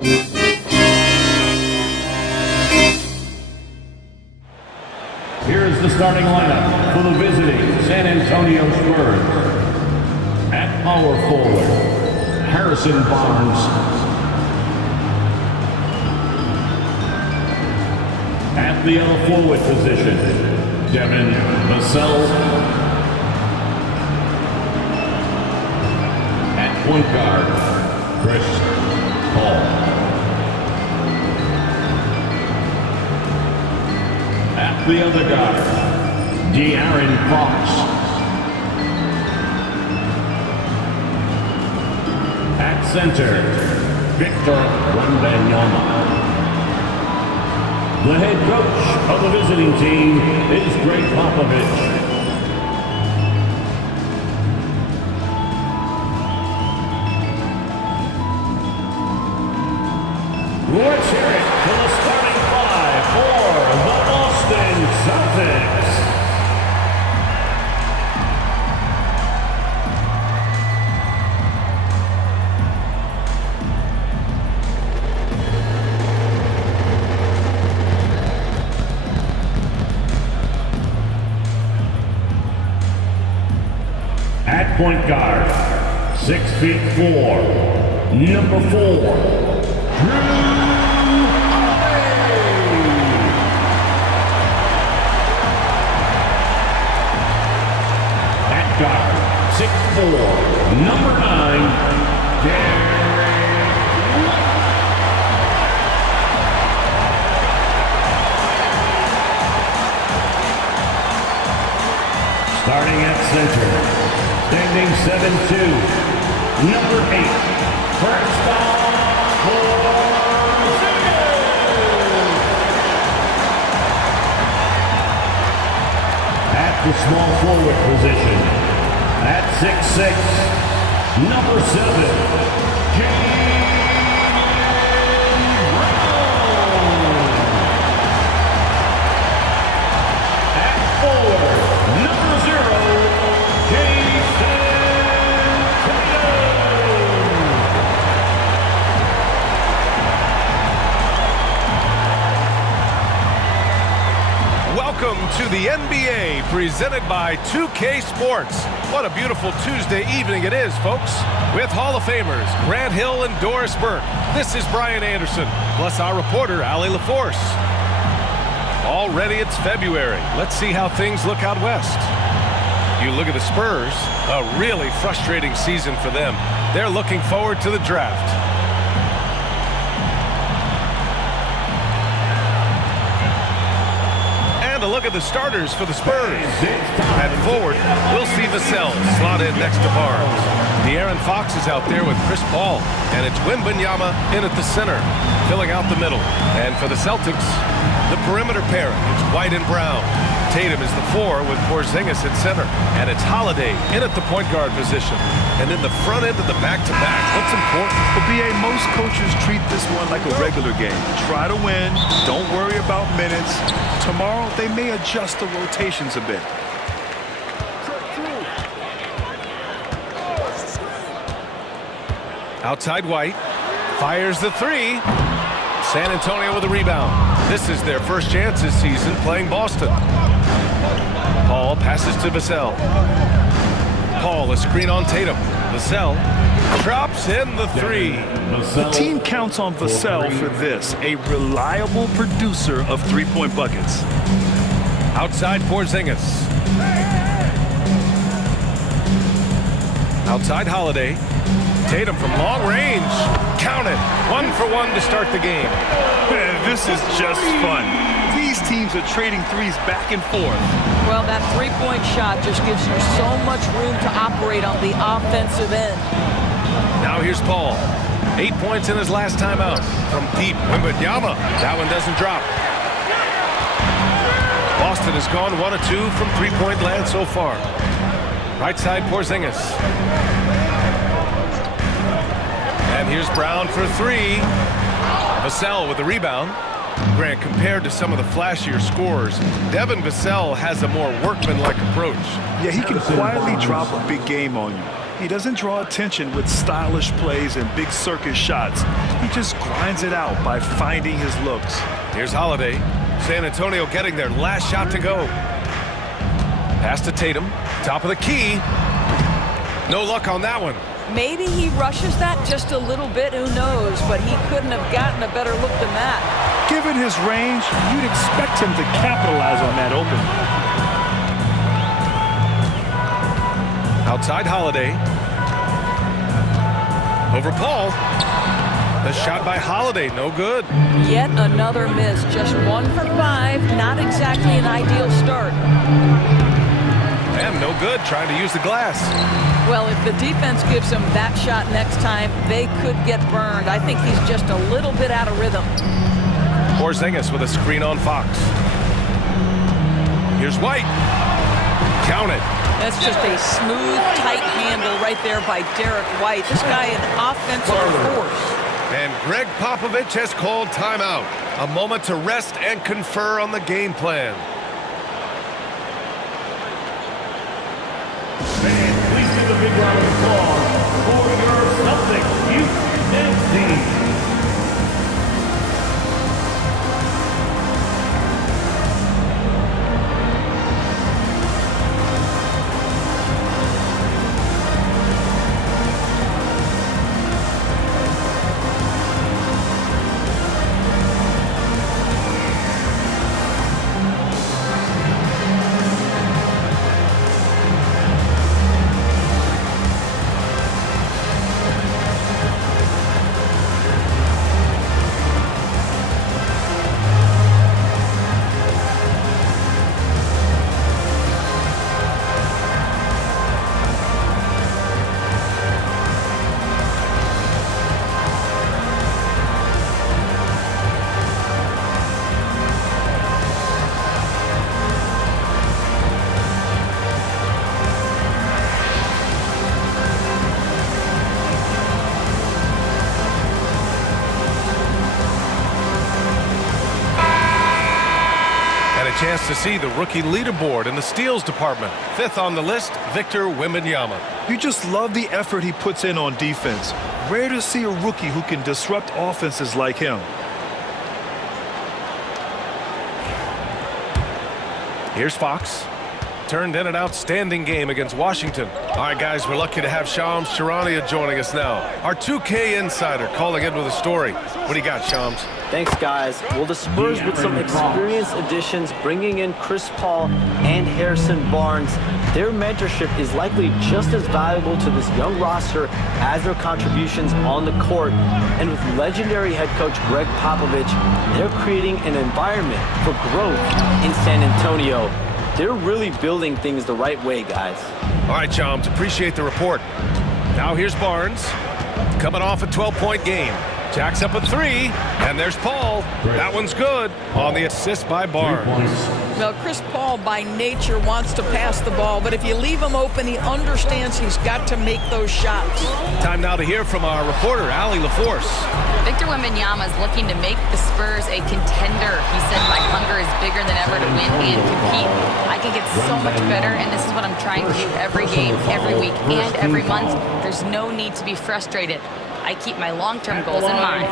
Here is the starting lineup for the visiting San Antonio Spurs. At power forward, Harrison Barnes. At the forward position, Devin Vassell. At point guard, Chris Paul. At the other guard, De'Aaron Fox. At center, Victor Wembanyama. The head coach of the visiting team is Greg Popovich. Let's hear it for the starting five for the Boston Celtics. At point guard, 6'4", number 4, Drew. Guard, 6'4", number 9, Derek White. Starting at center, standing 7'2", number 8, Kristaps Porzingis. At the small forward position, at 6'6", number 7, Jaylen Brown. At forward, number 0, Jason Tatum. Welcome to the NBA, presented by 2K Sports. What a beautiful Tuesday evening it is, folks. With Hall of Famers Grant Hill and Doris Burke. This is Brian Anderson, plus our reporter, Allie LaForce. Already it's February. Let's see how things look out west. You look at the Spurs, a really frustrating season for them. They're looking forward to the draft. A look at the starters for the Spurs. At forward, we'll see Vassell slot in next to Barnes. De'Aaron Fox is out there with Chris Paul, and it's Wembanyama in at the center, filling out the middle. And for the Celtics, the perimeter pairing, it's White and Brown. Tatum is the 4 with Porzingis at center, and it's Holiday in at the point guard position. And in the front end of the back-to-back, what's important? Well, BA, most coaches treat this one like a regular game. Try to win, don't worry about minutes. Tomorrow, they may adjust the rotations a bit. Outside White, fires the 3. San Antonio with a rebound. This is their first chance this season playing Boston. Paul passes to Vassell. Paul, a screen on Tatum. Vassell drops in the 3. The team counts on Vassell for this, a reliable producer of three-point buckets. Outside Porzingis. Outside Holiday. Tatum from long range. Count it. 1 for 1 to start the game. Man, this is just fun. These teams are trading threes back and forth. Well, that three-point shot just gives you so much room to operate on the offensive end. Now here's Paul. 8 points in his last timeout. From deep, Wembanyama. That one doesn't drop. Boston has gone 1 of 2 from three-point land so far. Right side, Porzingis. And here's Brown for 3. Vassell with the rebound. Grant, compared to some of the flashier scorers, Devin Vassell has a more workmanlike approach. Yeah, he can quietly drop a big game on you. He doesn't draw attention with stylish plays and big circus shots. He just grinds it out by finding his looks. Here's Holiday. San Antonio getting their last shot to go. Pass to Tatum. Top of the key. No luck on that one. Maybe he rushes that just a little bit, who knows, but he couldn't have gotten a better look than that. Given his range, you'd expect him to capitalize on that open. Outside Holiday. Over Paul. The shot by Holiday, no good. Yet another miss, just 1 for 5, not exactly an ideal start. And no good, trying to use the glass. Well, if the defense gives him that shot next time, they could get burned. I think he's just a little bit out of rhythm. Porzingis with a screen on Fox. Here's White. Count it. That's just a smooth, tight handle right there by Derek White. This guy an offensive force. And Greg Popovich has called timeout. A moment to rest and confer on the game plan. Fans, please give a big round of applause for your Celtics youth men's team. Chance to see the rookie leaderboard in the steals department. 5th on the list, Victor Wembanyama. You just love the effort he puts in on defense. Rare to see a rookie who can disrupt offenses like him. Here's Fox. Turned in an outstanding game against Washington. All right, guys, we're lucky to have Shams Charania joining us now. Our 2K insider calling in with a story. What do you got, Shams? Thanks, guys. Well, the Spurs with some experienced additions, bringing in Chris Paul and Harrison Barnes, their mentorship is likely just as valuable to this young roster as their contributions on the court. And with legendary head coach Greg Popovich, they're creating an environment for growth in San Antonio. They're really building things the right way, guys. All right, Shams, appreciate the report. Now here's Barnes, coming off a 12-point game. Jacks up a 3, and there's Paul. That one's good on the assist by Barnes. Well, Chris Paul by nature wants to pass the ball, but if you leave him open, he understands he's got to make those shots. Time now to hear from our reporter, Allie LaForce. Victor Wembanyama is looking to make the Spurs a contender. He said, my hunger is bigger than ever to win and compete. I can get so much better, and this is what I'm trying to do every game, every week, and every month. There's no need to be frustrated. I keep my long-term goals in mind.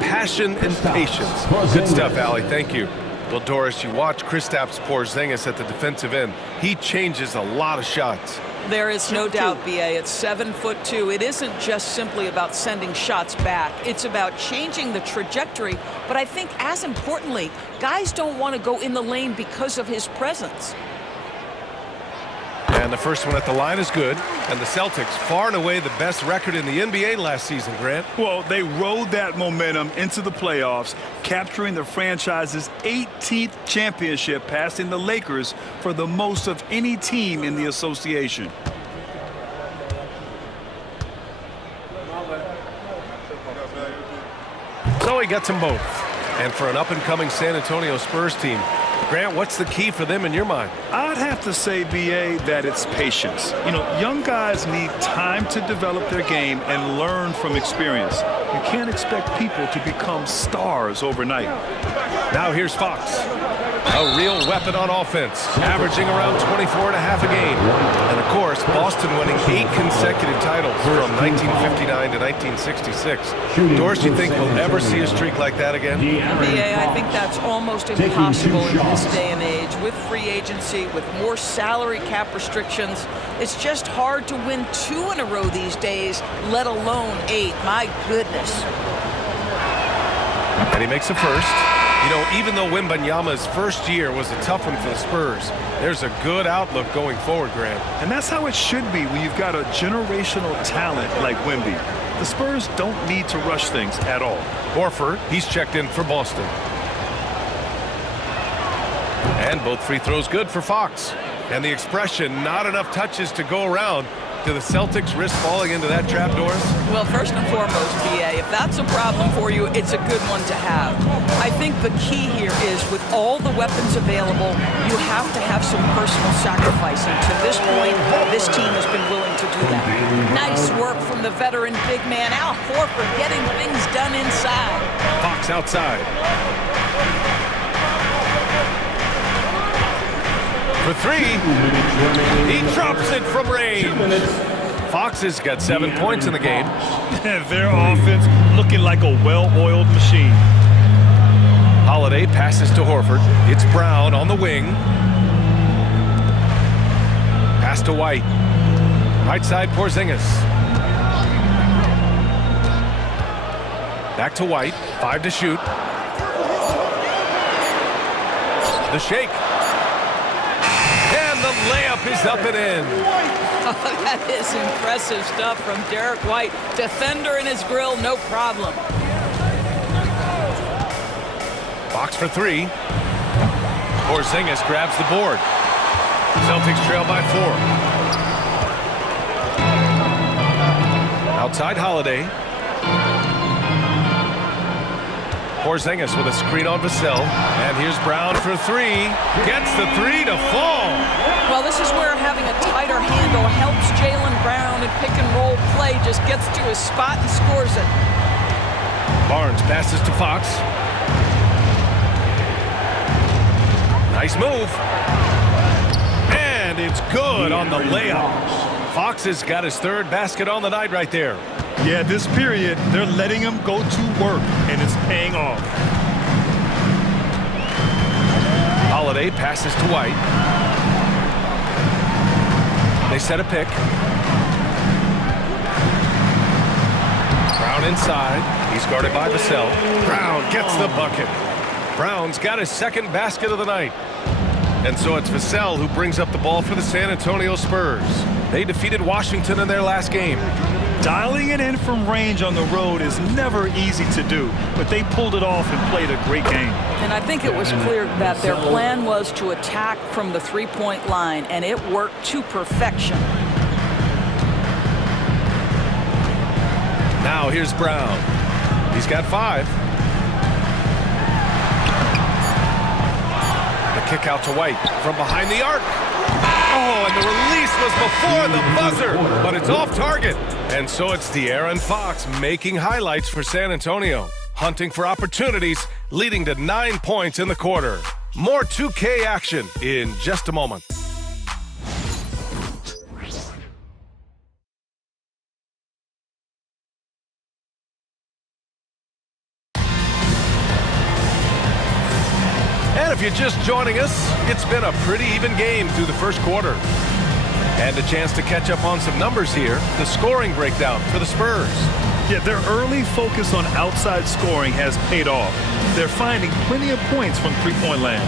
Passion and patience. Good stuff, Allie. Thank you. Well, Doris, you watch Kristaps Porzingis at the defensive end. He changes a lot of shots. There is no doubt, B.A. It's 7'2". It isn't just simply about sending shots back. It's about changing the trajectory. But I think, as importantly, guys don't want to go in the lane because of his presence. And the first one at the line is good. And the Celtics, far and away the best record in the NBA last season, Grant. Well, they rode that momentum into the playoffs, capturing the franchise's 18th championship, passing the Lakers for the most of any team in the association. So he gets them both. And for an up-and-coming San Antonio Spurs team, Grant, what's the key for them in your mind? I'd have to say, B.A., that it's patience. You know, young guys need time to develop their game and learn from experience. You can't expect people to become stars overnight. Now here's Fox. A real weapon on offense, averaging around 24 and a half a game. And of course, Boston winning 8 consecutive titles from 1959 to 1966. Doris, you think we'll ever see a streak like that again? BA, I think that's almost impossible in this day and age. With free agency, with more salary cap restrictions, it's just hard to win 2 in a row these days, let alone 8. My goodness. And he makes a first. You know, even though Wembanyama's first year was a tough one for the Spurs, there's a good outlook going forward, Grant. And that's how it should be when you've got a generational talent like Wemby. The Spurs don't need to rush things at all. Horford, he's checked in for Boston. And both free throws good for Fox. And the expression, not enough touches to go around. Do the Celtics risk falling into that trap, Doris? Well, first and foremost, BA, if that's a problem for you, it's a good one to have. I think the key here is with all the weapons available, you have to have some personal sacrifice. And to this point, this team has been willing to do that. Nice work from the veteran big man, Al Horford, getting things done inside. Fox outside. For 3, he drops it from range. Fox has got 7 points in the game. Their offense looking like a well-oiled machine. Holiday passes to Horford. It's Brown on the wing. Pass to White. Right side, Porzingis. Back to White. 5 to shoot. The shake. And the layup is up and in. Oh, that is impressive stuff from Derek White. Defender in his grill, no problem. Box for 3. Porzingis grabs the board. Celtics trail by 4. Outside Holiday. Porzingis with a screen on Vassell. And here's Brown for 3. Gets the 3 to fall. Well, this is where having a tighter handle helps Jaylen Brown, and pick and roll play just gets to his spot and scores it. Barnes passes to Fox. Nice move. And it's good on the layup. Fox has got his 3rd basket on the night right there. Yeah, this period, they're letting him go to work, and it's paying off. Holiday passes to White. They set a pick. Brown inside. He's guarded by Vassell. Brown gets the bucket. Brown's got his 2nd basket of the night. And so it's Vassell who brings up the ball for the San Antonio Spurs. They defeated Washington in their last game. Dialing it in from range on the road is never easy to do, but they pulled it off and played a great game. And I think it was clear that their plan was to attack from the 3-point line, and it worked to perfection. Now here's Brown. He's got 5. The kick out to White from behind the arc. Oh, and the release was before the buzzer, but it's off target. And so it's De'Aaron Fox making highlights for San Antonio, hunting for opportunities, leading to 9 points in the quarter. More 2K action in just a moment. And if you're just joining us, it's been a pretty even game through the first quarter. And a chance to catch up on some numbers here. The scoring breakdown for the Spurs. Yeah, their early focus on outside scoring has paid off. They're finding plenty of points from 3-point land.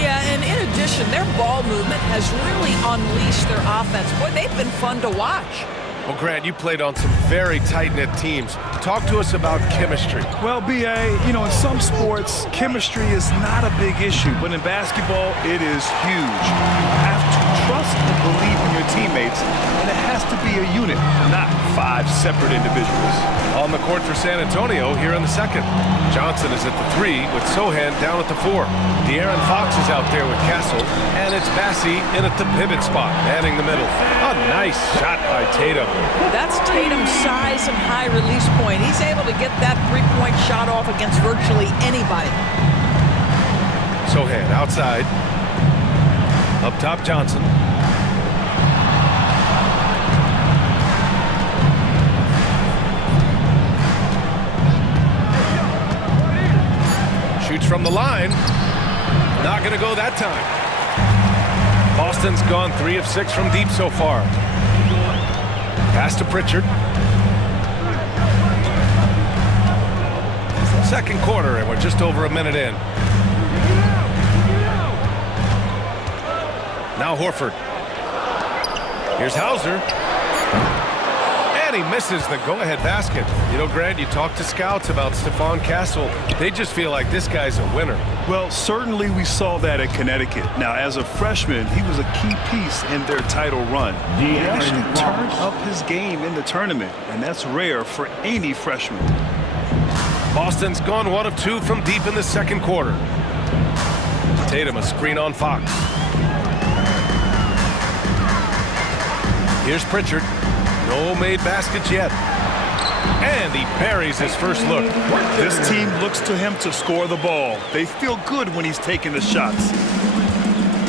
Yeah, and in addition, their ball movement has really unleashed their offense. Boy, they've been fun to watch. Well, Grant, you played on some very tight-knit teams. Talk to us about chemistry. Well, BA, you know, in some sports, chemistry is not a big issue, but in basketball, it is huge. You have to trust and believe in your teammates, and it has to be a unit, not 5 separate individuals. On the court for San Antonio here in the second. Johnson is at the 3 with Sohan down at the 4. De'Aaron Fox is out there with Castle, and it's Massey in at the pivot spot, manning the middle. A nice shot by Tatum. That's Tatum's size and high release point. He's able to get that 3-point shot off against virtually anybody. Sohan outside. Up top, Johnson. Shoots from the line. Not going to go that time. Boston's gone 3 of 6 from deep so far. Pass to Pritchard. Second quarter, and we're just over a minute in. Now Horford. Here's Hauser. And he misses the go-ahead basket. You know, Grant, you talk to scouts about Stephon Castle. They just feel like this guy's a winner. Well, certainly we saw that at Connecticut. Now, as a freshman, he was a key piece in their title run. He actually turned up his game in the tournament, and that's rare for any freshman. Boston's gone 1 of 2 from deep in the second quarter. Tatum, a screen on Fox. Here's Pritchard. No made baskets yet. And he buries his first look. This team looks to him to score the ball. They feel good when he's taking the shots.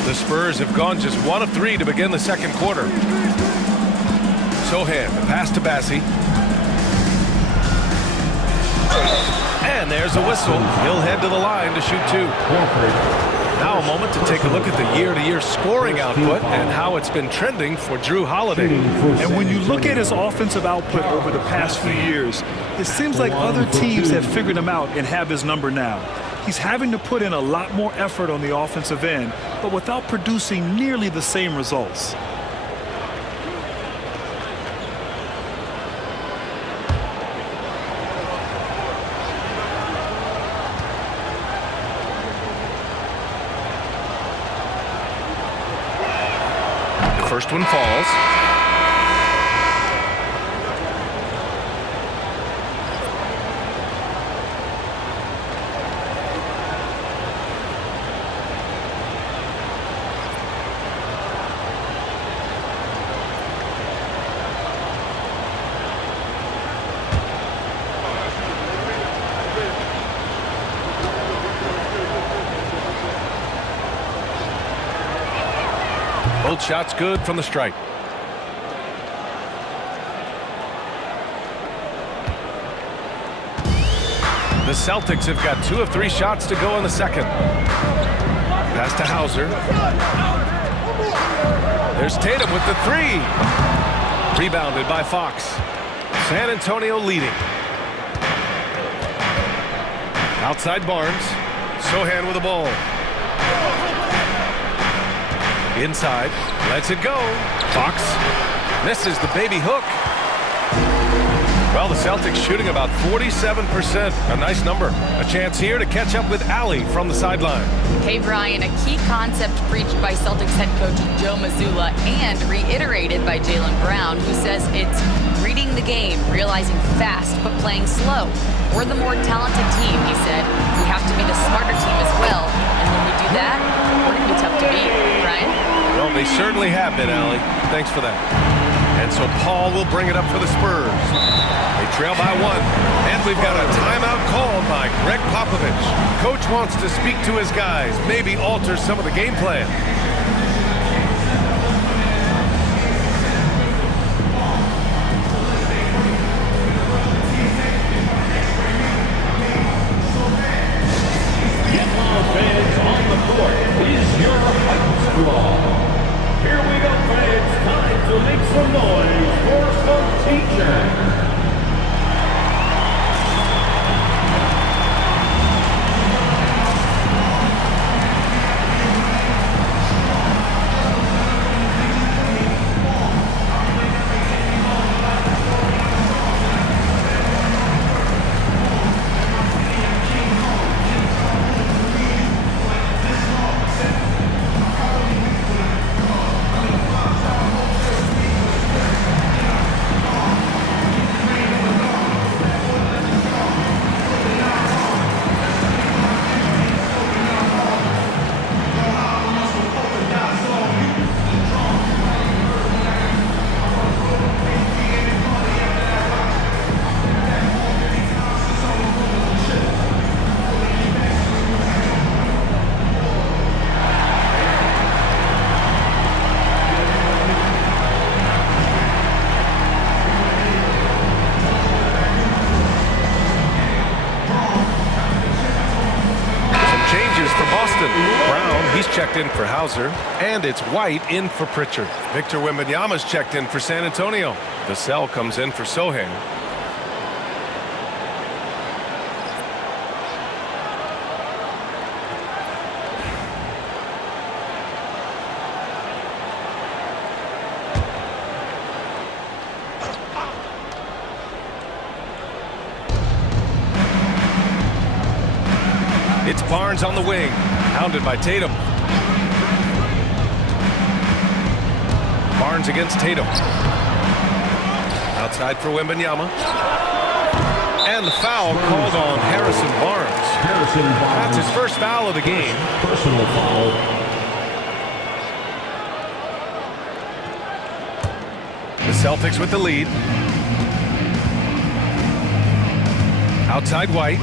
The Spurs have gone just 1 of 3 to begin the second quarter. Sohan, the pass to Bassi. And there's a whistle. He'll head to the line to shoot 2. Now a moment to take a look at the year-to-year scoring output and how it's been trending for Drew Holiday. And when you look at his offensive output over the past few years, it seems like other teams have figured him out and have his number now. He's having to put in a lot more effort on the offensive end, but without producing nearly the same results. First one falls. Both shots good from the stripe. The Celtics have got 2 of 3 shots to go in the second. Pass to Hauser. There's Tatum with the 3. Rebounded by Fox. San Antonio leading. Outside Barnes. Sohan with the ball. Inside, lets it go. Fox misses the baby hook. Well, the Celtics shooting about 47%. A nice number. A chance here to catch up with Allie from the sideline. Hey, Brian, a key concept preached by Celtics head coach Joe Mazzulla and reiterated by Jaylen Brown, who says it's reading the game, realizing fast but playing slow. We're the more talented team, he said. We have to be the smarter team as well. And when we do that, we're going to be tough to beat. Brian? Well, they certainly have been, Allie. Thanks for that. And so Paul will bring it up for the Spurs. They trail by 1. And we've got a timeout called by Greg Popovich. Coach wants to speak to his guys, maybe alter some of the game plan. Fans on the court is your hype squad. Here we go, fans. Time to make some noise for some teacher. Boston. Brown, he's checked in for Hauser. And it's White in for Pritchard. Victor Wembanyama's checked in for San Antonio. Vassell comes in for Sohan. It's Barnes on the wing, hounded by Tatum. Barnes against Tatum. Outside for Wembanyama. And the foul called on Harrison Barnes. That's his first foul of the game. Personal foul. The Celtics with the lead. Outside White.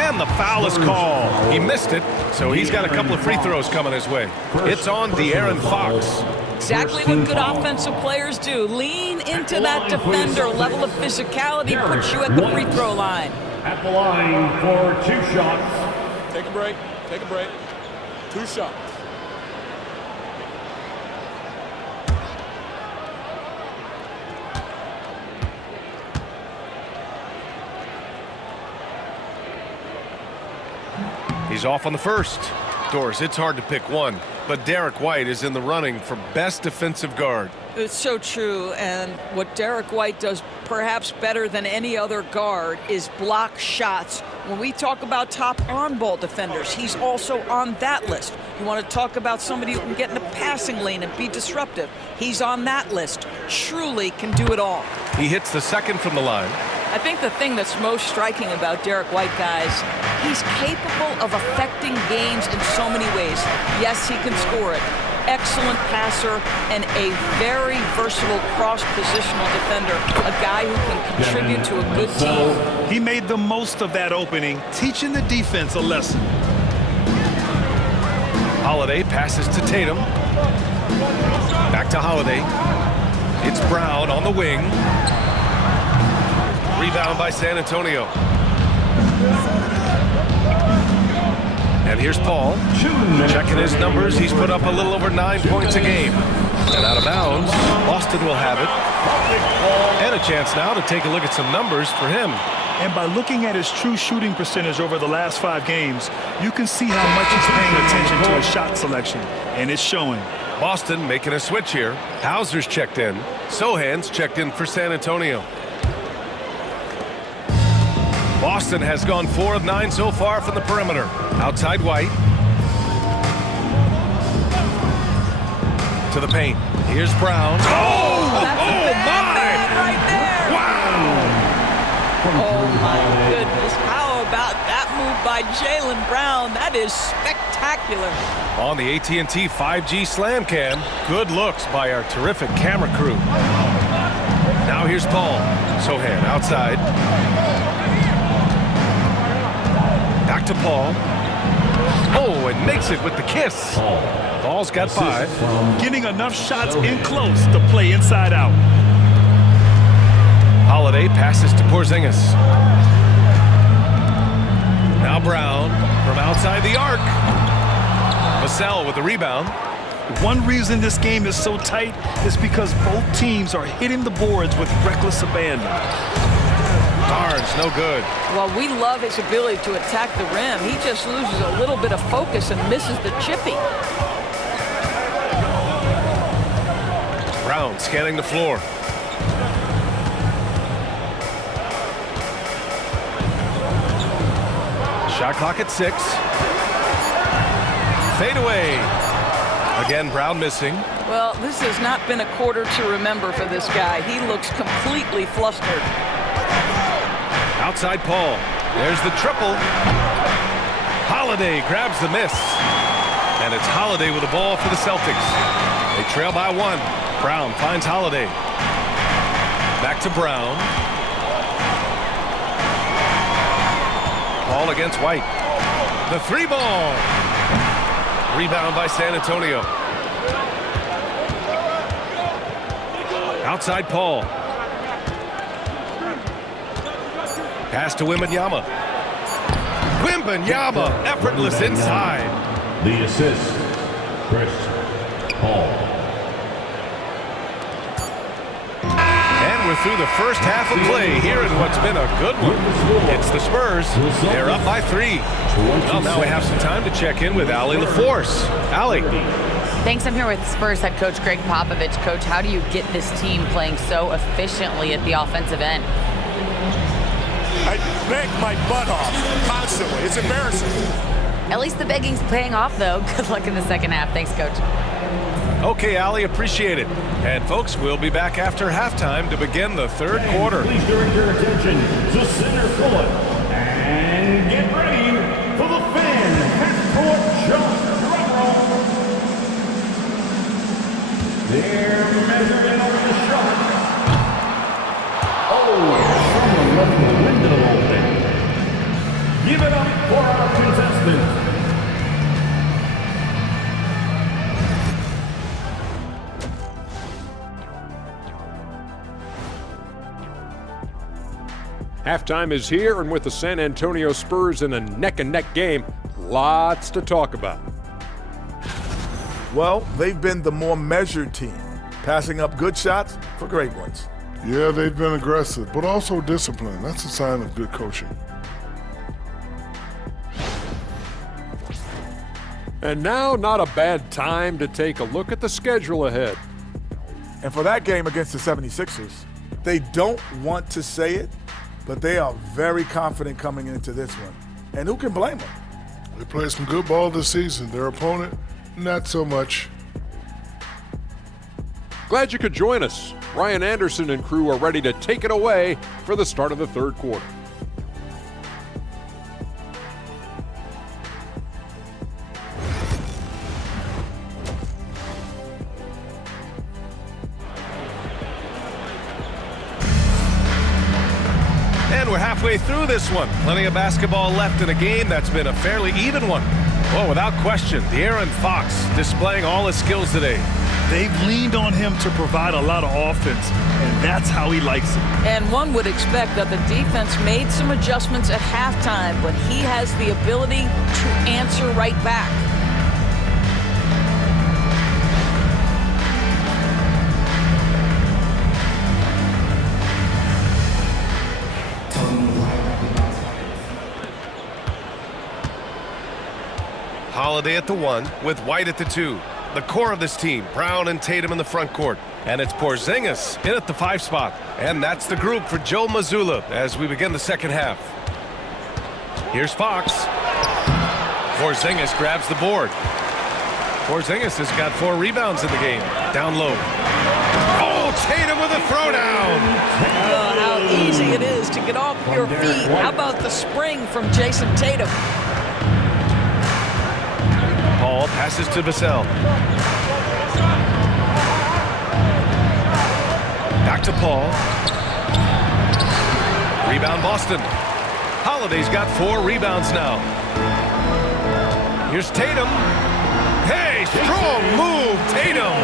And the foul is called. He missed it, so he's got a couple of free throws coming his way. It's on De'Aaron Fox. Exactly what good offensive players do. Lean into that defender. Level of physicality puts you at the free throw line. At the line for 2 shots. Take a break. Take a break. 2 shots. He's off on the first. Doris, it's hard to pick one, but Derek White is in the running for best defensive guard. It's so true, and what Derek White does perhaps better than any other guard is block shots. When we talk about top on-ball defenders, he's also on that list. You want to talk about somebody who can get in the passing lane and be disruptive. He's on that list. Truly can do it all. He hits the second from the line. I think the thing that's most striking about Derek White, guys, he's capable of affecting games in so many ways. Yes, he can score it. Excellent passer and a very versatile cross-positional defender, a guy who can contribute to a good team. He made the most of that opening, teaching the defense a lesson. Holiday passes to Tatum. Back to Holiday. It's Brown on the wing. Rebound by San Antonio. And here's Paul. Checking his numbers. He's put up a little over 9 points a game. And out of bounds, Boston will have it. And a chance now to take a look at some numbers for him. And by looking at his true shooting percentage over the last 5 games, you can see how much he's paying attention to his shot selection. And it's showing. Boston making a switch here. Hauser's checked in. Sohan's checked in for San Antonio. Boston has gone 4 of 9 so far from the perimeter. Outside White. To the paint. Here's Brown. Oh my! Right there. Wow! Oh my goodness. How about that move by Jaylen Brown? That is spectacular. On the AT&T 5G Slam Cam. Good looks by our terrific camera crew. Now here's Paul. Sohan outside. Back to Paul. Oh, and makes it with the kiss. Paul's got 5. Getting enough shots in close to play inside out. Holiday passes to Porzingis. Now Brown from outside the arc. Vassell with the rebound. One reason this game is so tight is because both teams are hitting the boards with reckless abandon. Barnes, no good. Well, we love his ability to attack the rim. He just loses a little bit of focus and misses the chippy. Brown scanning the floor. Shot clock at 6. Fade away. Again, Brown missing. Well, this has not been a quarter to remember for this guy. He looks completely flustered. Outside Paul. There's the triple. Holiday grabs the miss. And it's Holiday with the ball for the Celtics. They trail by 1. Brown finds Holiday. Back to Brown. Paul against White. The 3-ball. Rebound by San Antonio. Outside Paul. Pass to Wembanyama. Wembanyama, effortless inside. The assist, Chris Paul. And we're through the first half of play here in what's been a good one. It's the Spurs. They're up by 3. Well, now we have some time to check in with Allie LaForce. Allie. Thanks. I'm here with Spurs head coach Greg Popovich. Coach, how do you get this team playing so efficiently at the offensive end? I beg my butt off constantly. It's embarrassing. At least the begging's paying off, though. Good luck in the second half. Thanks, Coach. Okay, Allie, appreciate it. And folks, we'll be back after halftime to begin the third quarter. Please direct your attention to center court and get ready for the fan half-court jump. Drum roll. They're measuring over the shot. Oh, someone left the window open. Give it up for our contestants. Halftime is here, and with the San Antonio Spurs in a neck-and-neck game, lots to talk about. Well, they've been the more measured team, passing up good shots for great ones. Yeah, they've been aggressive, but also disciplined. That's a sign of good coaching. And now, not a bad time to take a look at the schedule ahead. And for that game against the 76ers, they don't want to say it, but they are very confident coming into this one. And who can blame them? They played some good ball this season. Their opponent, not so much. Glad you could join us. Ryan Anderson and crew are ready to take it away for the start of the third quarter. And we're halfway through this one. Plenty of basketball left in a game that's been a fairly even one. Well, without question, De'Aaron Fox displaying all his skills today. They've leaned on him to provide a lot of offense, and that's how he likes it. And one would expect that the defense made some adjustments at halftime, but he has the ability to answer right back. Holiday at the 1 with White at the 2. The core of this team, Brown and Tatum in the front court. And it's Porzingis in at the 5 spot. And that's the group for Joe Mazzulla as we begin the second half. Here's Fox. Porzingis grabs the board. Porzingis has got 4 rebounds in the game. Down low. Oh, Tatum with a throwdown. Oh, how easy it is to get off your feet. How about the spring from Jason Tatum? Paul passes to Vassell. Back to Paul. Rebound Boston. Holiday's got 4 rebounds now. Here's Tatum. Hey, strong move, Tatum.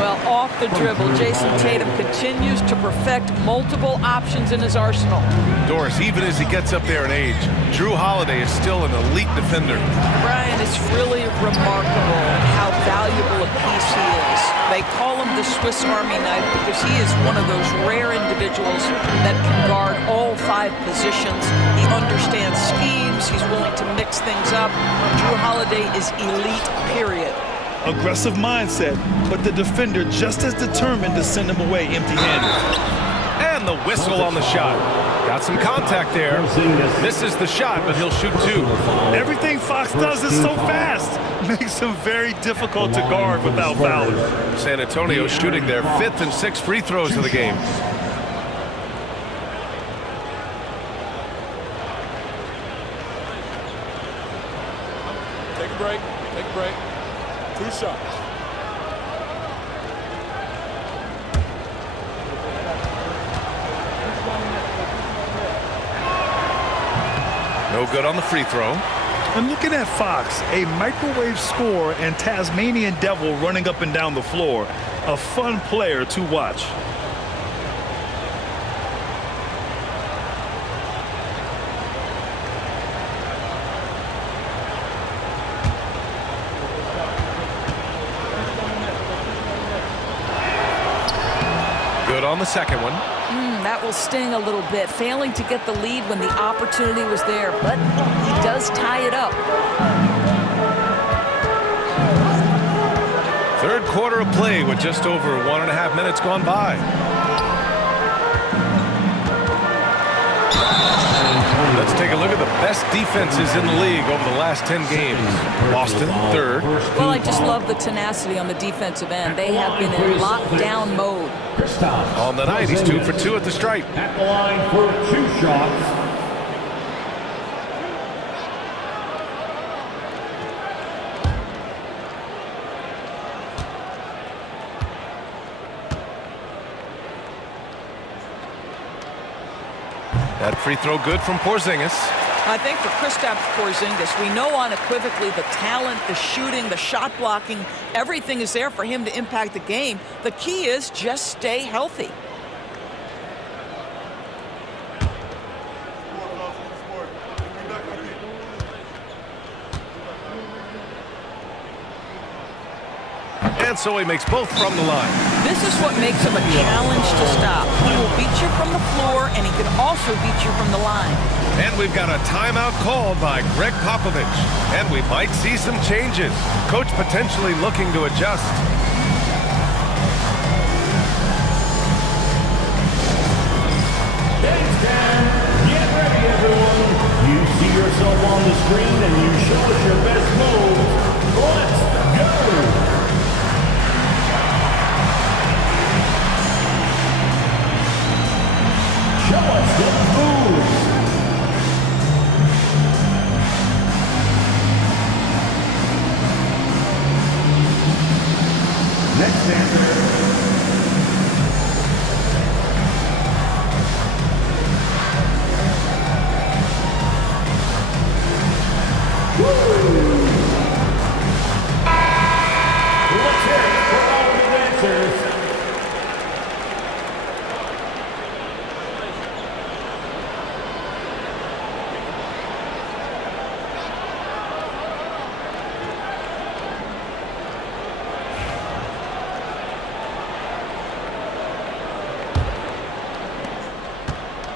Well, off the dribble, Jason Tatum continues to perfect multiple options in his arsenal. Doris, even as he gets up there in age, Drew Holiday is still an elite defender. Brian, it's really remarkable how valuable a piece he is. They call him the Swiss Army knife because he is one of those rare individuals that can guard all 5 positions. He understands schemes. He's willing to mix things up. Drew Holiday is elite, period. Aggressive mindset, but the defender just as determined to send him away empty-handed. And the whistle on the shot. Got some contact there. Misses the shot, but he'll shoot 2. Everything Fox does is so fast. Makes him very difficult to guard without fouling. San Antonio shooting their 5th and 6th free throws of the game. Take a break. Take a break. 2 shots. No good on the free throw. And looking at Fox, a microwave scorer and Tasmanian devil running up and down the floor. A fun player to watch. on the second one. That will sting a little bit, failing to get the lead when the opportunity was there, but he does tie it up. Third quarter of play with just over 1.5 minutes gone by. Let's take a look at the best defenses in the league over the last 10 games. Boston, third. Well, I just love the tenacity on the defensive end. They have been in lockdown mode. On the night, he's 2 for 2 at the stripe. At the line for 2 shots. That free throw good from Porzingis. I think for Kristaps Porzingis, we know unequivocally the talent, the shooting, the shot blocking, everything is there for him to impact the game. The key is just stay healthy. And so he makes both from the line. This is what makes him a challenge to stop. He will beat you from the floor, and he can also beat you from the line. And we've got a timeout called by Greg Popovich. And we might see some changes. Coach potentially looking to adjust. Game's down. Get ready, everyone. You see yourself on the screen and you show us your best moves. Let's go. Show us those moves. Next answer. Let's hear it for all the answers.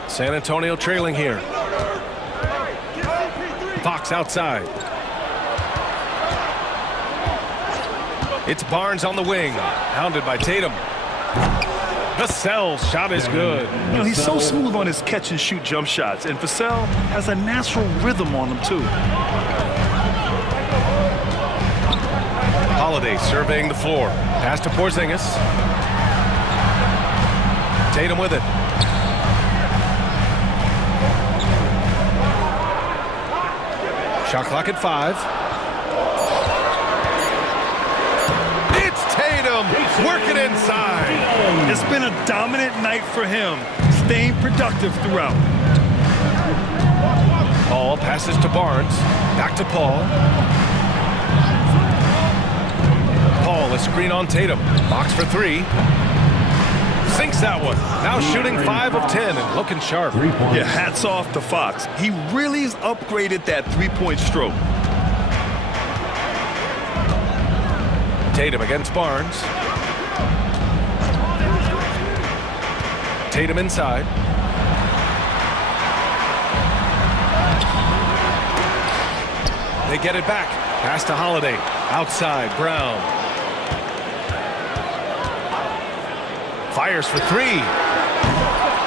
San Antonio trailing here. Fox outside. It's Barnes on the wing, hounded by Tatum. Vassell's shot is good. You know, he's so smooth on his catch-and-shoot jump shots, and Vassell has a natural rhythm on him, too. Holiday surveying the floor. Pass to Porzingis. Tatum with it. Shot clock at 5. It's Tatum working inside. It's been a dominant night for him, staying productive throughout. Paul passes to Barnes. Back to Paul. Paul, a screen on Tatum. Box for 3. Sinks that one. Now shooting 5 of 10 and looking sharp. Yeah, hats off to Fox. He really has upgraded that three-point stroke. Tatum against Barnes. Tatum inside. They get it back. Pass to Holiday. Outside, Brown. Fires for 3.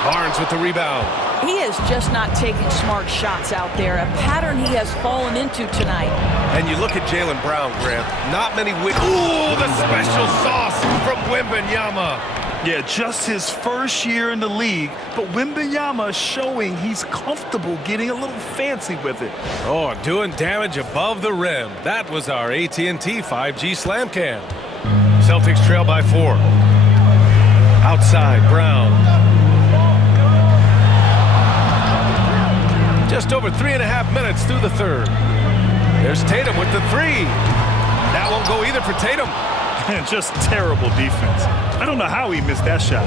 Barnes with the rebound. He is just not taking smart shots out there, a pattern he has fallen into tonight. And you look at Jaylen Brown, Grant. Not many wins. Ooh, the special sauce from Wembanyama. Yeah, just his first year in the league, but Wembanyama is showing he's comfortable getting a little fancy with it. Oh, doing damage above the rim. That was our AT&T 5G slam cam. Celtics trail by 4. Outside, Brown. Just over 3.5 minutes through the third. There's Tatum with the 3. That won't go either for Tatum. And just terrible defense. I don't know how he missed that shot.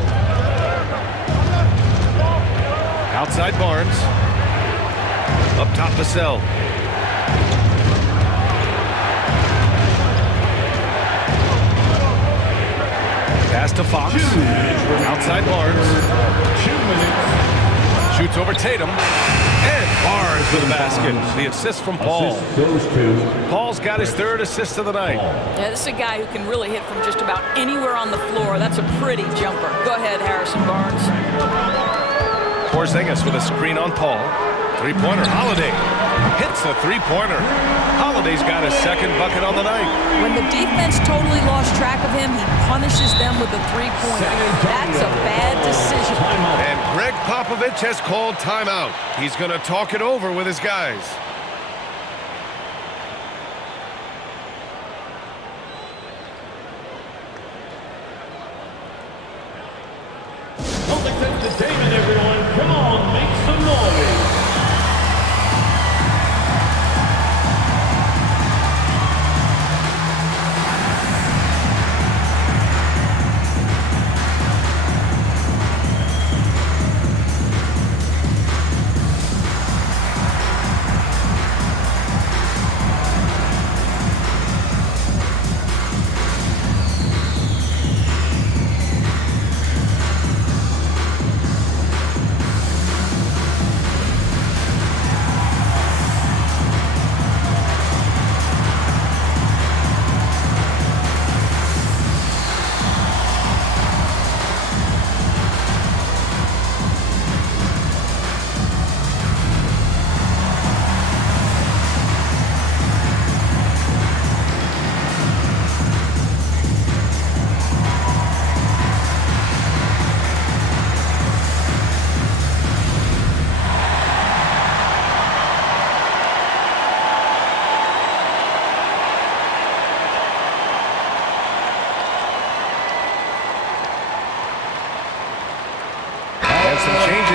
Outside Barnes. Up top Vassell. Pass to Fox. Outside Barnes. 2 minutes. Shoots over Tatum. And Barnes with a basket. The assist from Paul. Assist goes to Paul's got his third assist of the night. Yeah, this is a guy who can really hit from just about anywhere on the floor. That's a pretty jumper. Go ahead, Harrison Barnes. Porzingis with a screen on Paul. Three-pointer. Holiday hits the three-pointer. Holiday's got his second bucket on the night. When the defense totally lost track of him, he punishes them with a three-pointer. That's a bad decision. And Greg Popovich has called timeout. He's going to talk it over with his guys. Celtics entertainment, everyone. Come on, make some noise.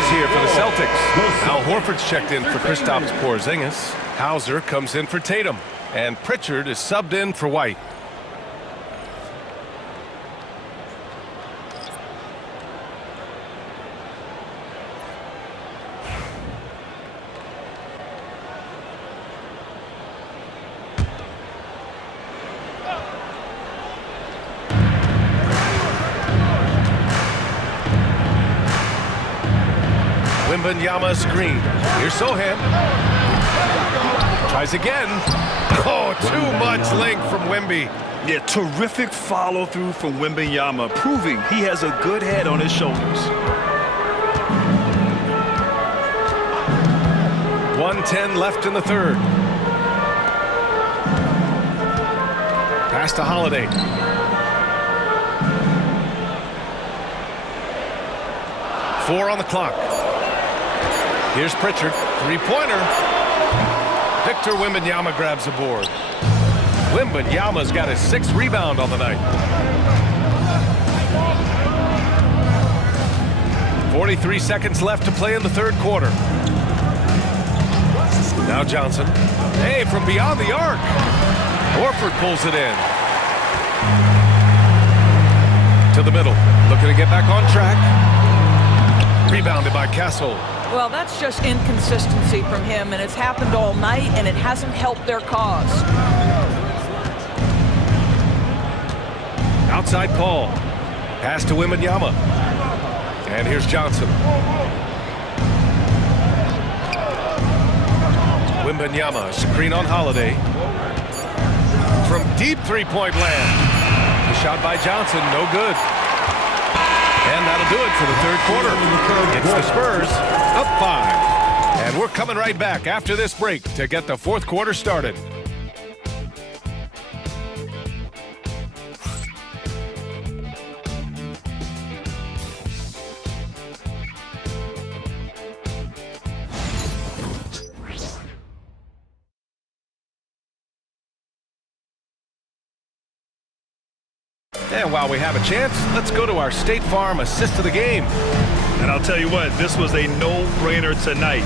Here for the Celtics. Al Horford's checked in for Kristaps Porzingis. Hauser comes in for Tatum. And Pritchard is subbed in for White. Wembanyama screen. Here's Sohan. Tries again. Oh, too much length from Wemby. Yeah, terrific follow-through from Wembanyama, proving he has a good head on his shoulders. 1:10 left in the third. Pass to Holiday. Four on the clock. Here's Pritchard. Three-pointer. Victor Wembanyama grabs the board. Wembanyama's got his sixth rebound on the night. 43 seconds left to play in the third quarter. Now Johnson. Hey, from beyond the arc. Horford pulls it in. To the middle. Looking to get back on track. Rebounded by Castle. Well, that's just inconsistency from him, and it's happened all night, and it hasn't helped their cause. Outside Paul. Pass to Wembanyama. And here's Johnson. Wembanyama, screen on Holiday. From deep three-point land. The shot by Johnson, no good. And that'll do it for the third quarter. It's the Spurs up 5. And we're coming right back after this break to get the fourth quarter started. And while we have a chance, let's go to our State Farm assist of the game. And I'll tell you what, this was a no-brainer tonight.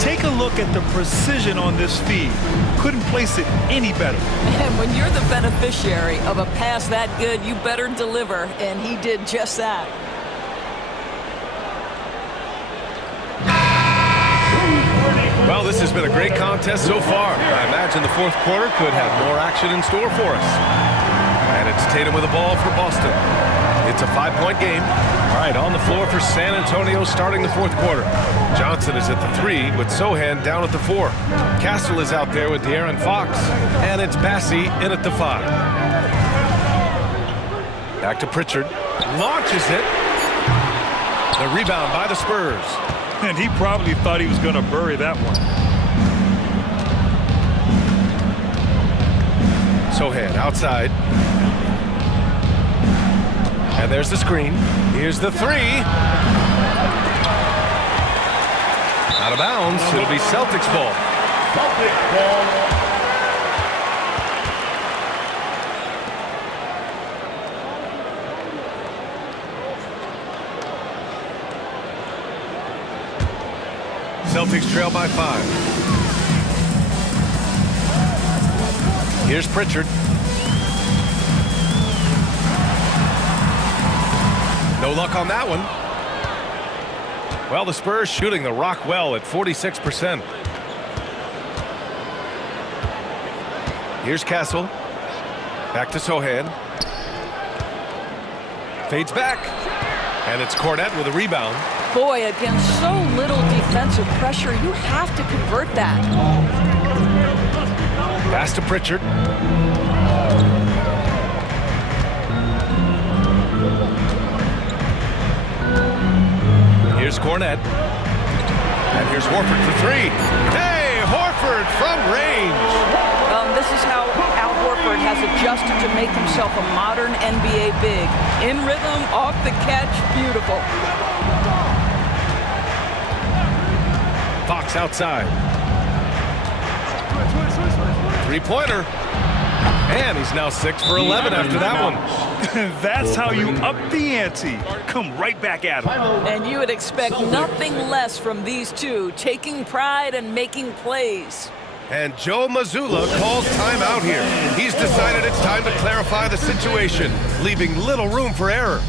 Take a look at the precision on this feed. Couldn't place it any better. And when you're the beneficiary of a pass that good, you better deliver, and he did just that. Well, this has been a great contest so far. I imagine the fourth quarter could have more action in store for us. And it's Tatum with the ball for Boston. It's a 5-point game. All right, on the floor for San Antonio starting the fourth quarter. Johnson is at the 3 with Sohan down at the 4. Castle is out there with De'Aaron Fox. And it's Bassie in at the 5. Back to Pritchard. Launches it. The rebound by the Spurs. And he probably thought he was going to bury that one. Sohan outside. And there's the screen. Here's the 3. Out of bounds. It'll be Celtics ball. Celtics ball. Celtics trail by 5. Here's Pritchard. No luck on that one. Well, the Spurs shooting the rock well at 46%. Here's Castle. Back to Sohan. Fades back. And it's Cornette with a rebound. Boy, against so little defensive pressure, you have to convert that. Pass to Pritchard. Here's Cornette. And here's Horford for 3. Hey, Horford from range. This is how Al Horford has adjusted to make himself a modern NBA big. In rhythm, off the catch, beautiful. Fox outside. 3-pointer. And he's now 6 for 11 after that one. That's how you up the ante. Come right back at him. And you would expect nothing less from these two, taking pride and making plays. And Joe Mazzulla calls timeout here. He's decided it's time to clarify the situation, leaving little room for error.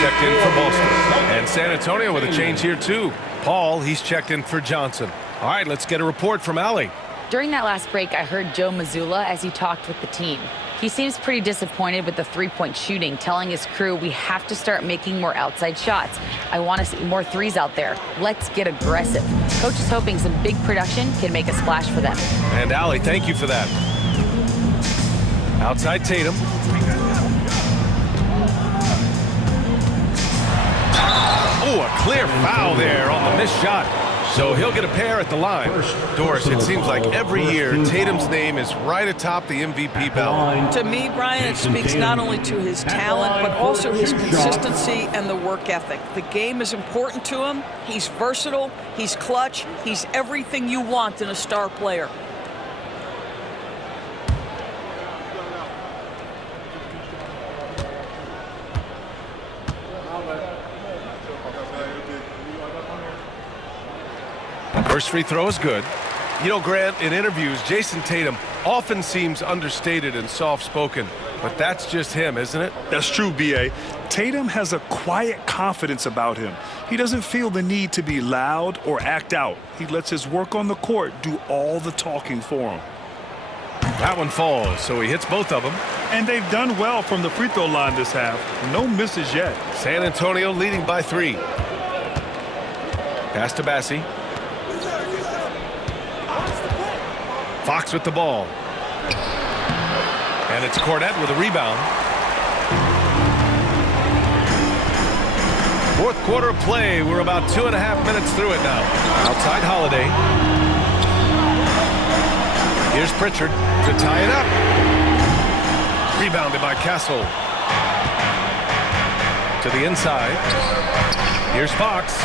Checked in for Boston. And San Antonio with a change here too. Paul, he's checked in for Johnson. All right, let's get a report from Allie. During that last break, I heard Joe Mazzulla as he talked with the team. He seems pretty disappointed with the three-point shooting, telling his crew we have to start making more outside shots. I want to see more threes out there. Let's get aggressive. Coach is hoping some big production can make a splash for them. And Allie, thank you for that. Outside Tatum. Oh, a clear foul there on the missed shot. So he'll get a pair at the line. Doris, it seems like every year Tatum's name is right atop the MVP ballot. To me, Brian, it speaks not only to his talent, but also his consistency and the work ethic. The game is important to him. He's versatile. He's clutch. He's everything you want in a star player. First free throw is good. You know, Grant, in interviews, Jason Tatum often seems understated and soft-spoken, but that's just him, isn't it? That's true, B.A. Tatum has a quiet confidence about him. He doesn't feel the need to be loud or act out. He lets his work on the court do all the talking for him. That one falls, so he hits both of them. And they've done well from the free throw line this half. No misses yet. San Antonio leading by 3. Pass to Bassie. Fox with the ball. And it's Cornette with a rebound. Fourth quarter of play. We're about 2.5 minutes through it now. Outside Holiday. Here's Pritchard to tie it up. Rebounded by Castle. To the inside. Here's Fox.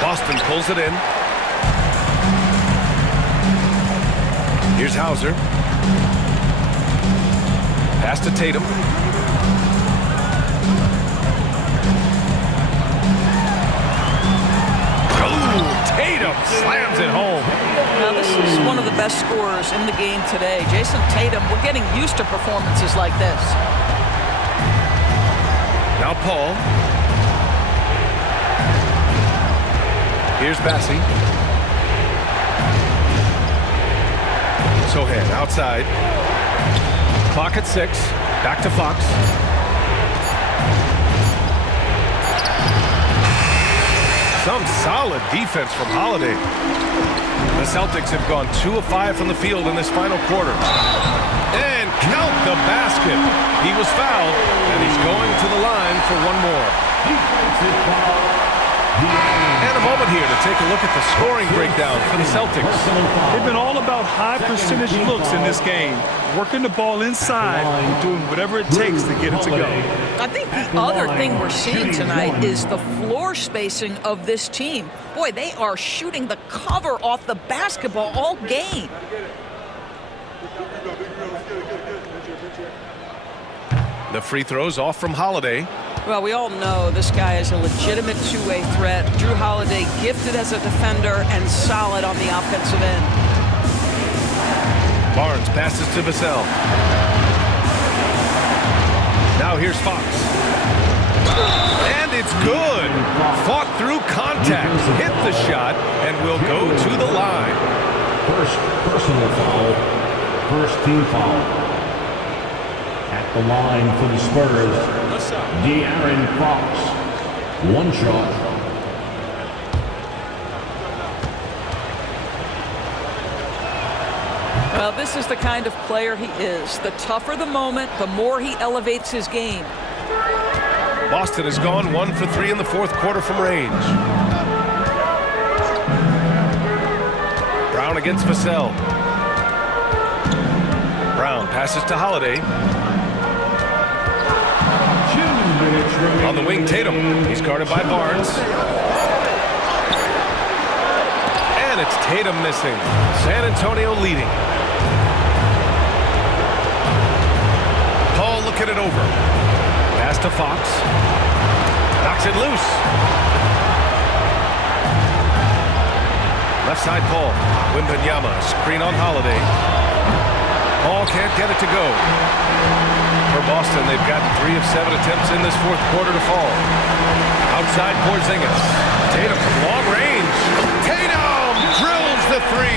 Boston pulls it in. Here's Hauser. Pass to Tatum. Tatum slams it home. Now this is one of the best scorers in the game today. Jason Tatum, we're getting used to performances like this. Now Paul. Here's Bassie. Sohan outside. Clock at 6. Back to Fox. Some solid defense from Holiday. The Celtics have gone 2 of 5 from the field in this final quarter. And count the basket. He was fouled, and he's going to the line for one more. And a moment here to take a look at the scoring breakdown for the Celtics. They've been all about high percentage looks in this game, working the ball inside and doing whatever it takes to get it to go. I think the other thing we're seeing tonight is the floor spacing of this team. Boy, they are shooting the cover off the basketball all game. The free throws off from Holiday. Well, we all know this guy is a legitimate two-way threat. Drew Holiday, gifted as a defender and solid on the offensive end. Barnes passes to Vassell. Now here's Fox. And it's good. Fought through contact, hit the shot, and will go to the line. First personal foul, first team foul. At the line for the Spurs, De'Aaron Fox. One shot. Well, this is the kind of player he is. The tougher the moment, the more he elevates his game. Boston has gone 1 for 3 in the fourth quarter from range. Brown against Vassell. Brown passes to Holiday. On the wing, Tatum. He's guarded by Barnes. And it's Tatum missing. San Antonio leading. Paul looking it over. Pass to Fox. Knocks it loose. Left side, Paul. Wembanyama, screen on Holiday. Paul can't get it to go. For Boston, they've gotten 3 of 7 attempts in this fourth quarter to fall. Outside, Porzingis. Tatum from long range. Tatum drills the 3.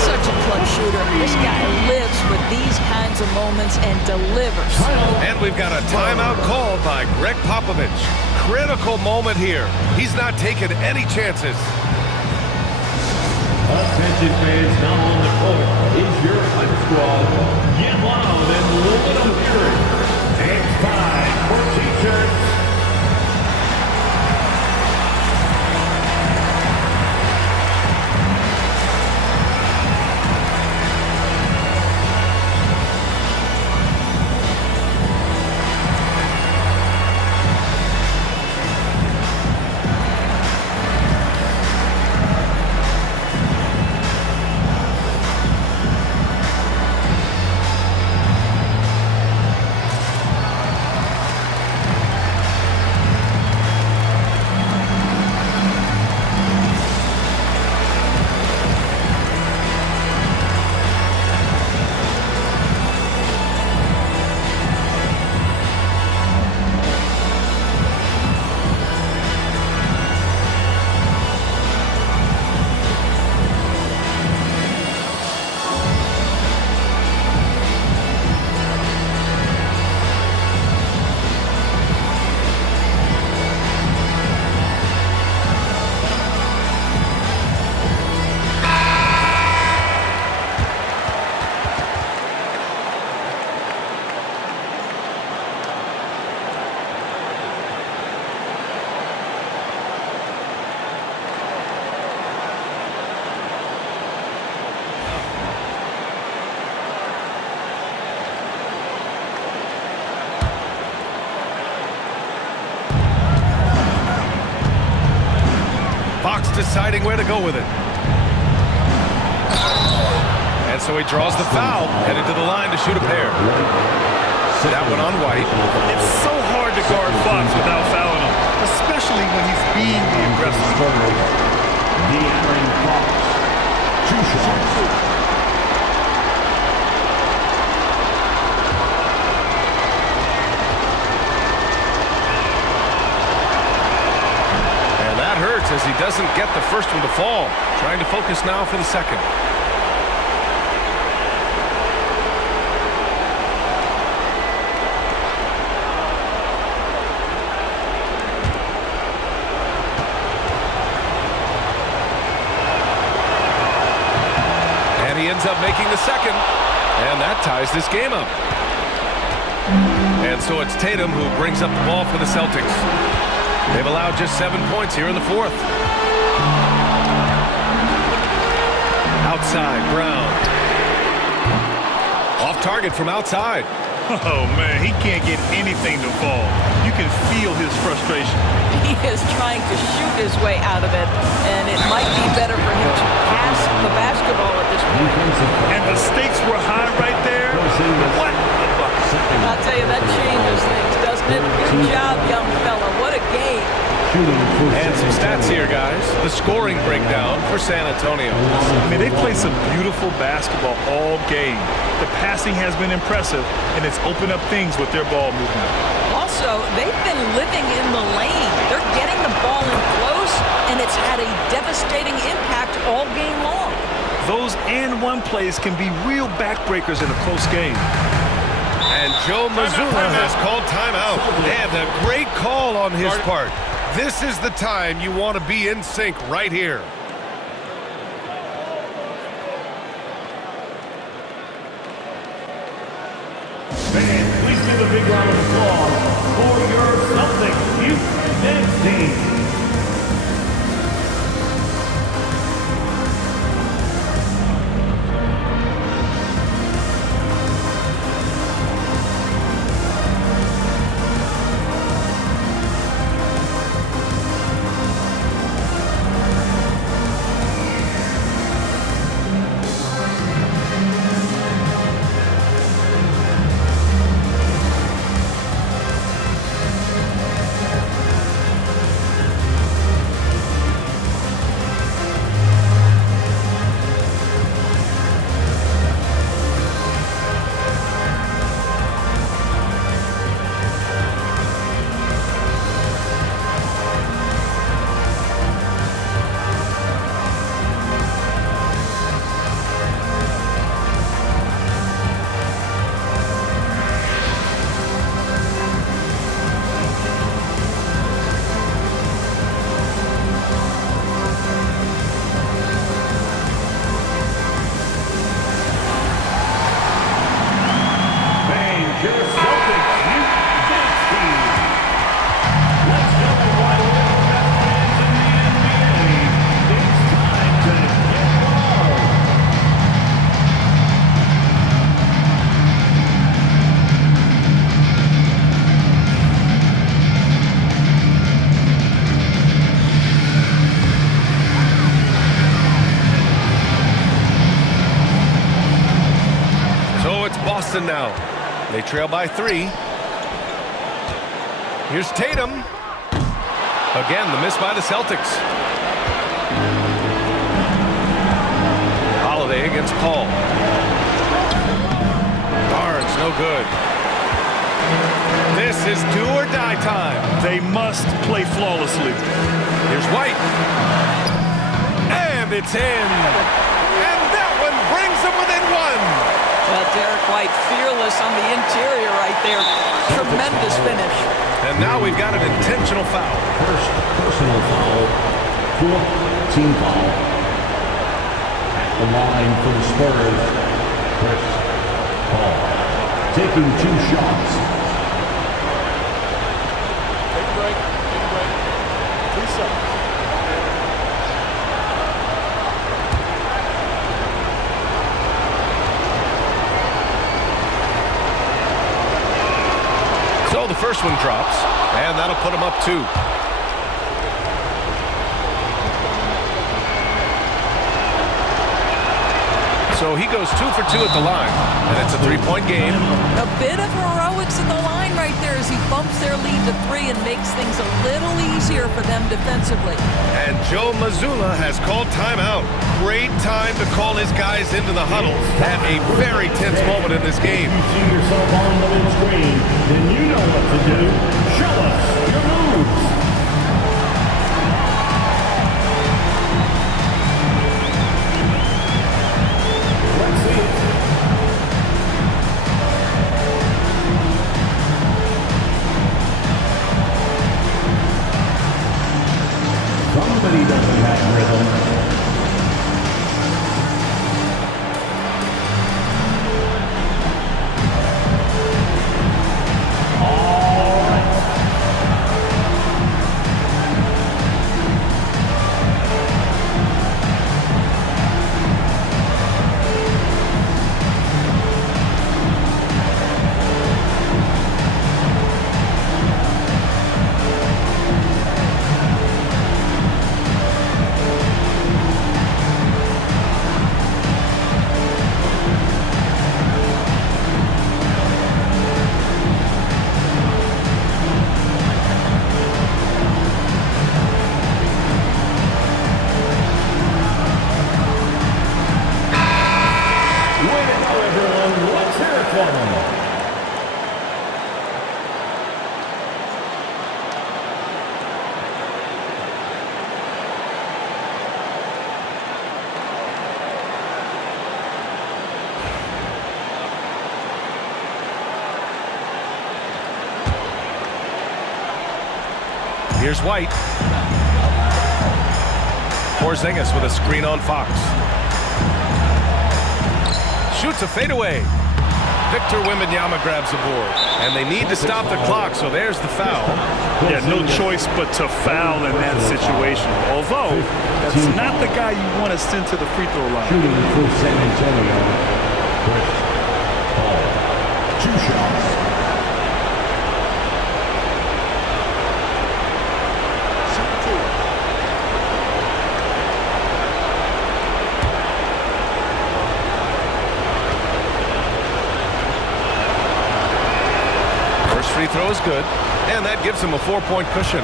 Such a clutch shooter. This guy lives with these kinds of moments and delivers. And we've got a timeout called by Greg Popovich. Critical moment here. He's not taking any chances. Attention fans, now on the court is your home squad. Get loud and live it up here. It's time for t-shirts. deciding where to go with it. And so he draws the foul, headed to the line to shoot a pair. That one on White. It's so hard to guard Fox without fouling him, especially when he's being the aggressive. De'Aaron Fox. 2 shots. And that hurts as he doesn't get the first one to fall. Trying to focus now for the second. He ends up making the second, and that ties this game up. And so it's Tatum who brings up the ball for the Celtics. They've allowed just 7 points here in the fourth. Outside, Brown. Off target from outside. Oh, man, he can't get anything to fall. You can feel his frustration. He is trying to shoot his way out of it, and it might be better for him to pass the basketball at this point. And the stakes were high right there. What? I'll tell you, that changes things, doesn't it? Good job, young fella. What a game. And some stats here, guys. The scoring breakdown for San Antonio. I mean, they played some beautiful basketball all game. The passing has been impressive, and it's opened up things with their ball movement. Also, they've been living in the lane. They're getting the ball in close, and it's had a devastating impact all game long. Those and-one plays can be real backbreakers in a close game. And Joe Mazzulla has called timeout. And a great call on his part. This is the time you want to be in sync right here. Fans, please give a big round of applause for your Celtics Youth Next Team. Now. They trail by 3. Here's Tatum. Again, the miss by the Celtics. Holiday against Paul. Barnes, no good. This is do or die time. They must play flawlessly. Here's White. And it's in. And that one brings them within 1. Well, Derek White, fearless on the interior right there. Tremendous finish. And now we've got an intentional foul. First personal foul, 4th team foul. At the line for the Spurs, Chris Paul, taking 2 shots. Take a break. 2 seconds. So the first one drops, and that'll put him up 2. So he goes 2 for 2 at the line, and it's a 3-point game. A bit of heroics at the line right there as he bumps their lead to 3 and makes things a little easier for them defensively. And Joe Mazzulla has called timeout. Great time to call his guys into the huddle at a very tense moment in this game. If you see yourself on the big screen, then you know what to do. Show us your moves. Let's see it. Somebody doesn't have rhythm. Here's White. Porzingis with a screen on Fox. Shoots a fadeaway. Victor Wembanyama grabs the board. And they need to stop the clock, so there's the foul. Yeah, no choice but to foul in that situation. Although, that's not the guy you want to send to the free throw line. Shooting for San Antonio. Chris Paul. 2 shots. Free throw is good, and that gives him a 4-point cushion.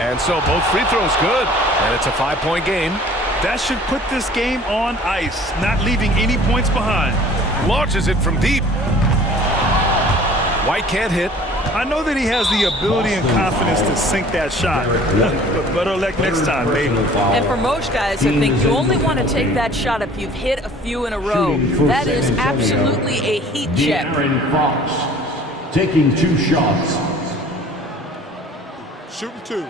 And so both free throws good, and it's a 5-point game. That should put this game on ice, not leaving any points behind. Launches it from deep. White can't hit. I know that he has the ability and confidence to sink that shot, but better luck next time, maybe. And for most guys, I think you only want to take that shot if you've hit a few in a row. That is absolutely a heat check. De'Aaron Fox taking 2 shots. Shooting 2.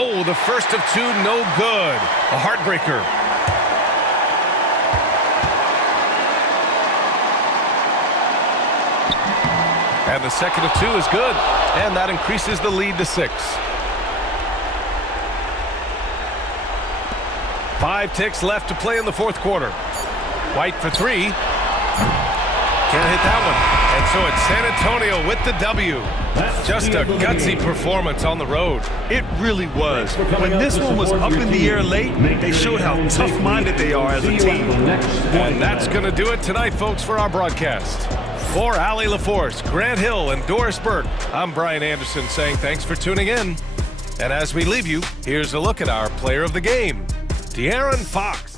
Oh, the first of 2, no good. A heartbreaker. And the second of 2 is good. And that increases the lead to 6. 5 ticks left to play in the 4th quarter. White for 3. Can't hit that one. And so it's San Antonio with the W. Just a gutsy performance on the road. It really was. When this one was up in the air late, they showed how tough-minded they are as a team. And that's going to do it tonight, folks, for our broadcast. For Allie LaForce, Grant Hill, and Doris Burke, I'm Brian Anderson saying thanks for tuning in. And as we leave you, here's a look at our player of the game, De'Aaron Fox.